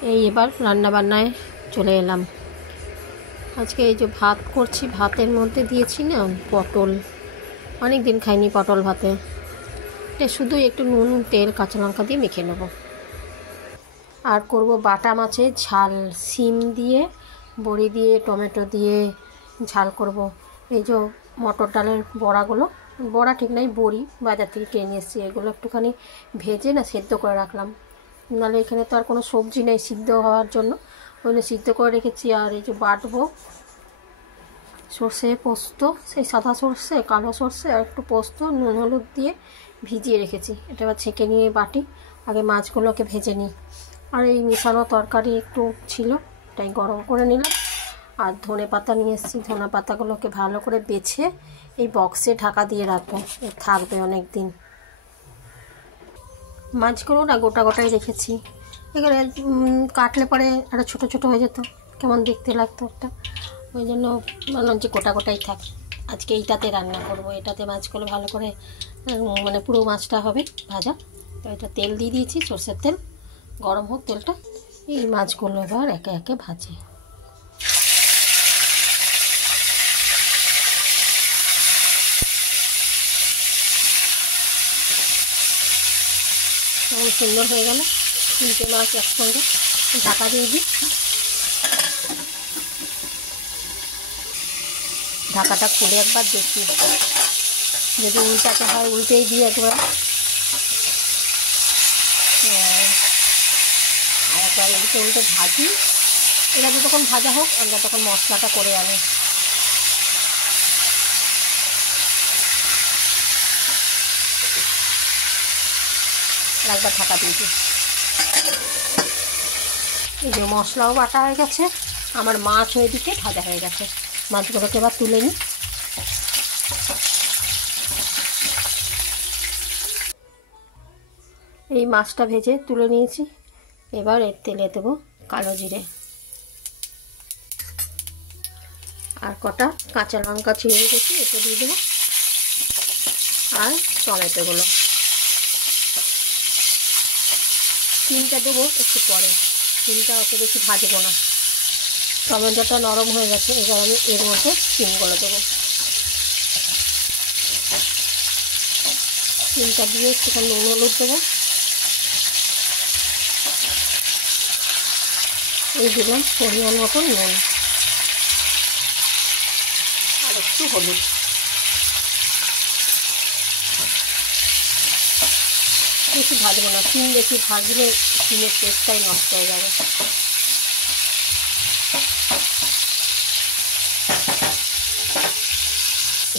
এই এবার রান্না বান্নায় চলে এলাম। আজকে এই যে ভাত করছি, ভাতের মধ্যে দিয়েছি না পটল। অনেক দিন খাইনি পটল ভাতে। এটা শুধু একটু নুন, তেল, কাঁচা লঙ্কা দিয়ে মেখে নেব। আর করব বাটা মাছের ঝাল, শিম দিয়ে, বড়ি দিয়ে, টমেটো দিয়ে ঝাল করব। এই যে মটর ডালের বড়াগুলো, বড়া ঠিক নাই, বড়ি বাজার থেকে কিনে এসেছি, এগুলো একটুখানি ভেজে না সেদ্ধ করে রাখলাম। নাহলে এখানে তো আর কোনো সবজি নেই সিদ্ধ হওয়ার জন্য, ওইগুলো সিদ্ধ করে রেখেছি। আর এই যে বাটবো সর্ষে পোস্ত, সেই সাদা সর্ষে, কালো সর্ষে আর একটু পোস্ত, নুন হলুদ দিয়ে ভিজিয়ে রেখেছি। এটা এবার ছেঁকে নিয়ে বাটি, আগে মাছগুলোকে ভেজে নিই। আর এই মেশানো তরকারি একটু ছিল, এটাই গরম করে নিলাম। আর ধনে পাতা নিয়ে এসেছি, ধনে পাতাগুলোকে ভালো করে বেছে এই বক্সে ঢাকা দিয়ে রাখবো, থাকবে অনেক দিন। মাছগুলো না গোটা গোটাই রেখেছি, এখানে কাটলে পরে আরও ছোটো ছোটো হয়ে যেত, কেমন দেখতে লাগতো একটা, ওই জন্য বললাম যে গোটা গোটাই থাক। আজকে এইটাতে রান্না করব, এটাতে মাছগুলো ভালো করে মানে পুরো মাছটা হবে ভাজা। তো এটা তেল দিয়ে দিয়েছি, সরষের তেল, গরম হোক তেলটা। এই মাছগুলো এবার একে একে ভাজি। কেমন সুন্দর হয়ে গেল, 3টে মাছ একসঙ্গে। ঢাকা দিয়ে দিই, ঢাকাটা খুলে একবার দেখি, যদি উল্টাতে হয় উল্টেই দিই একবার, আর একবার উল্টে উল্টে ভাজি। এরা যতক্ষণ ভাজা হোক আমরা তখন মশলাটা করে আনি। একবার ঢাকা দিয়ে দিই। এই যে মশলাও বাটা হয়ে গেছে, আমার মাছ ওইদিকে ভাজা হয়ে গেছে। মাছগুলোকে এবার তুলে নিই। এই মাছটা ভেজে তুলে নিয়েছি। এবার এর তেলে দেবো কালো জিরে, আর কটা কাঁচা লঙ্কা ছিঁড়ে রেখেছি, এটা দিয়ে দেবো। আর টমেটোগুলো 3টা দেবো একটু পরে, 3টা অত বেশি ভাজবো না। টমেটোটা নরম হয়ে গেছে, এবার আমি এর মধ্যে শিমগুলো দেবো। 3টা দিয়ে একটুখানি নুন হলুদ দেবো। এই দিলাম পরিমাণ মতন নুন আর একটু হলুদ। বেশি ভাজবো না, শিম বেশি ভাজলে শিমের টেস্টটাই নষ্ট হয়ে যাবে।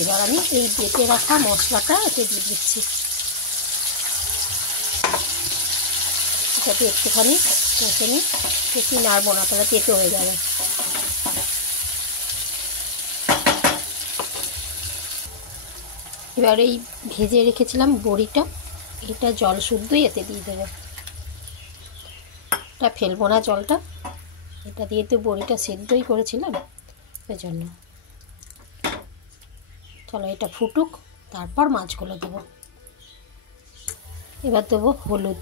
এবার আমি এই বেটে রাখা মশলাটা এতে দিয়ে দিচ্ছি। এটাতে একটুখানি কষে নিই, বেশি নাড়বো না, তাহলে তেতো হয়ে যাবে। এবার এই ভেজে রেখেছিলাম বড়িটা, এটা জল শুদ্ধই এতে দিয়ে দেবো। এটা ফেলবো না জলটা, এটা দিয়ে তো বড়িটা সেদ্ধই করেছিলাম, ওই জন্য। চলো এটা ফুটুক, তারপর মাছগুলো দেবো। এবার দেবো হলুদ,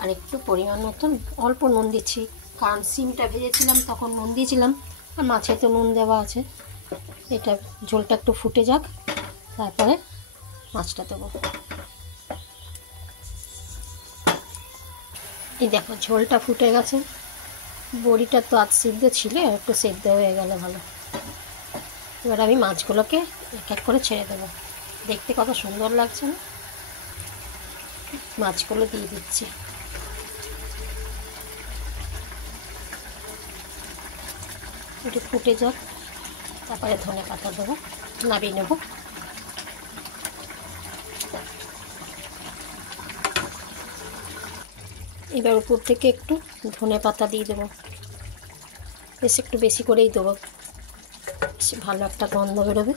আর একটু পরিমাণ মতন অল্প নুন দিচ্ছি, কারণ শিমটা ভেজেছিলাম তখন নুন দিয়েছিলাম, আর মাছে তো নুন দেওয়া আছে। এটা ঝোলটা একটু ফুটে যাক, তারপরে মাছটা দেবো। এই দেখো ঝোলটা ফুটে গেছে, বড়িটা তো আধ সিদ্ধ ছিল, একটু সেদ্ধ হয়ে গেল ভালো। এবার আমি মাছগুলোকে এক এক করে ছেড়ে দেবো, দেখতে কত সুন্দর লাগছে না। মাছগুলো দিয়ে দিচ্ছি, একটু ফুটে যাক, তারপরে ধনে পাতা দেবো, নামিয়ে নেব। এবার উপর থেকে একটু ধনে পাতা দিয়ে দেবো, বেশ একটু বেশি করেই দেবো, ভালো একটা গন্ধ বেরোবে।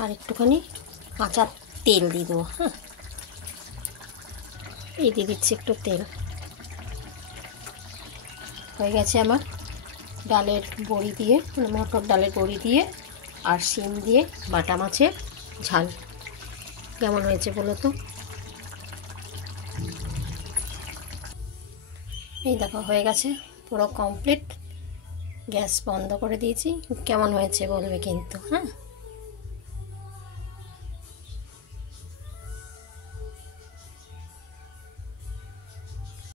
আর একটুখানি কাঁচা তেল দিয়ে দেবো। হ্যাঁ, এই দিয়ে দিচ্ছি একটু তেল। হয়ে গেছে আমার ডালের বড়ি দিয়ে, মটর ডালের বড়ি দিয়ে আর শিম দিয়ে বাটা মাছের ঝাল। কেমন হয়েছে বলো তো? এই দেখো হয়ে গেছে, পুরো কমপ্লিট। গ্যাস বন্ধ করে দিয়েছি। কেমন হয়েছে বলবে কিন্তু, হ্যাঁ।